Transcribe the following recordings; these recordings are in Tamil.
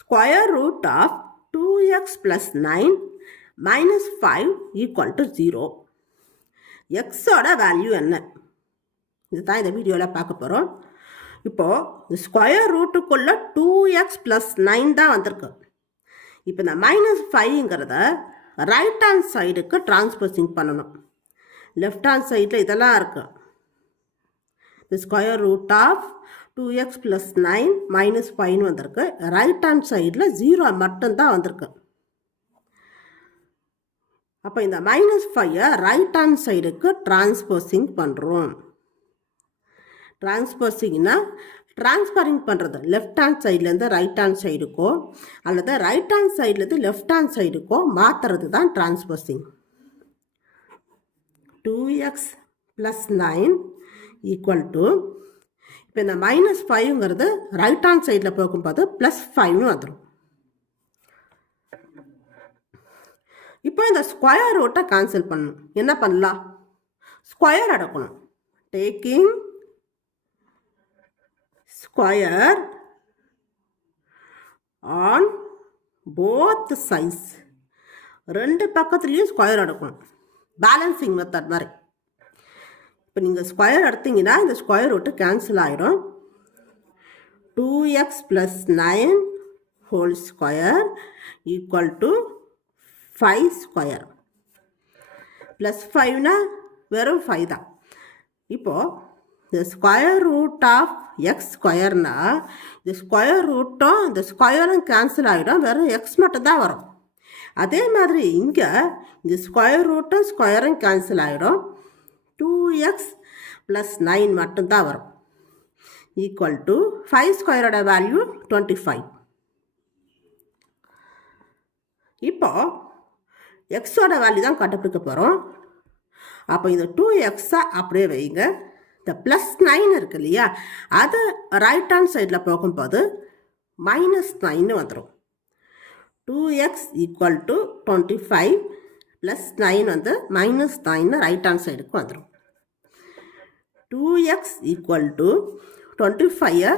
Square root of 2x + 9 - 5 = 0. எக்ஸோட வேல்யூ என்ன? இதுதான் இந்த வீடியோவில் பார்க்க போகிறோம். இப்போது இந்த ஸ்கொயர் ரூட்டுக்குள்ளே 2x + 9 தான் வந்திருக்கு. இப்போ இந்த -5ங்கிறத ரைட் ஹேண்ட் சைடுக்கு டிரான்ஸ்போசிங் பண்ணணும். லெஃப்ட் ஹேண்ட் சைடில் இதெல்லாம் இருக்கு. இந்த ஸ்கொயர் ரூட் ஆஃப் 2x + 9 - 5 வந்திருக்கு. ரைட் ஹேண்ட் சைடில் 0 மட்டும்தான் வந்திருக்கு. அப்போ இந்த -5ஐ ரைட் ஹேண்ட் சைடுக்கு டிரான்ஸ்போசிங் பண்ணுறோம். டிரான்ஸ்போசிங்னா டிரான்ஸ்ஃபரிங் பண்ணுறது லெஃப்ட் ஹேண்ட் சைட்லேருந்து ரைட் ஹேண்ட் சைடுக்கோ அல்லது ரைட் ஹேண்ட் சைட்லேருந்து லெஃப்ட் ஹேண்ட் சைடுக்கோ மாற்றுறது தான் டிரான்ஸ்போசிங். 2x + 9 = இப்போ இந்த -5ங்கிறது ரைட் ஹேண்ட் சைடில் போகும்போது +5 வந்துடும். இப்போ இந்த ஸ்கொயர் ரூட்டை கேன்சல் பண்ணணும். என்ன பண்ணலாம்? ஸ்கொயர் எடுக்கணும். Taking square on both sides. ரெண்டு பக்கத்துலேயும் ஸ்கொயர் எடுக்கணும். பேலன்சிங் மெத்தட் மாதிரி. இப்போ நீங்கள் ஸ்கொயர் எடுத்தீங்கன்னா இந்த ஸ்கொயர் ரூட்டு கேன்சல் ஆகிடும். 2x + 9 whole square = 5 square. +5னா வெறும் 5 தான். இப்போது இந்த ஸ்கொயர் ரூட் ஆஃப் எக்ஸ் ஸ்கொயர்னா இந்த ஸ்கொயர் ரூட்டும் இந்த ஸ்கொயரும் கேன்சல் ஆகிடும். வெறும் எக்ஸ் மட்டும்தான் வரும். அதே மாதிரி இங்கே இந்த ஸ்கொயர் ரூட்டும் ஸ்கொயரும் கேன்சல் ஆகிடும். 2x + 9 மட்டும்தான் வரும். = 5 ஸ்கொயரோட வேல்யூ 25. இப்போ எக்ஸோட வேல்யூ தான் கண்டுபிடிக்க போகிறோம். அப்போ இந்த 2xஐ அப்படியே வைங்க. இந்த +9 இருக்கு இல்லையா, அது ரைட் ஹேண்ட் சைடில் போகும்போது -9 வந்துடும். 2x = 25 + 9 வந்து -9 ரைட் ஹேண்ட் சைடுக்கு வந்துடும். 2x = 25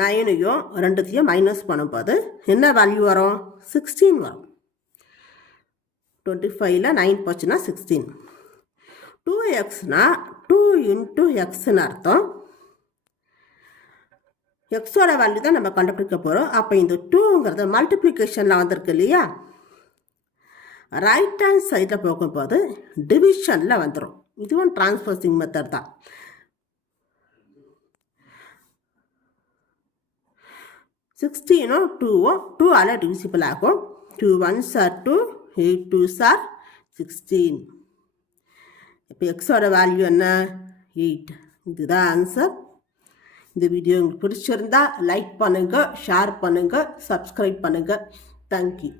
9ஐயும் 2த்தையும் மைனஸ் பண்ணும்போது என்ன வேல்யூ வரும்? 16 வரும். 25ல் 9 போச்சுன்னா 16. 2xனா 2 × xன்னு அர்த்தம். எக்ஸோட வேல்யூ தான் நம்ம கண்டுபிடிக்க போகிறோம். அப்போ இந்த 2ங்கிறது மல்டிப்ளிகேஷனில் வந்திருக்கு இல்லையா, ரைட் ஹேண்ட் சைடில் போகும்போது டிவிஷனில் வந்துடும். இதுவும் டிரான்ஸ்போசிங் மெத்தட் தான். 16ம் 2ம் 2ஆல் டிவிசிபிள் ஆகும். 2 1s are 2, 8 2s are 16. இப்போ எக்ஸோட வேல்யூ என்ன? 8. இதுதான் ஆன்சர். இந்த வீடியோ உங்களுக்கு பிடிச்சிருந்தா லைக் பண்ணுங்கள், ஷேர் பண்ணுங்கள், சப்ஸ்கிரைப் பண்ணுங்கள். தேங்க்யூ.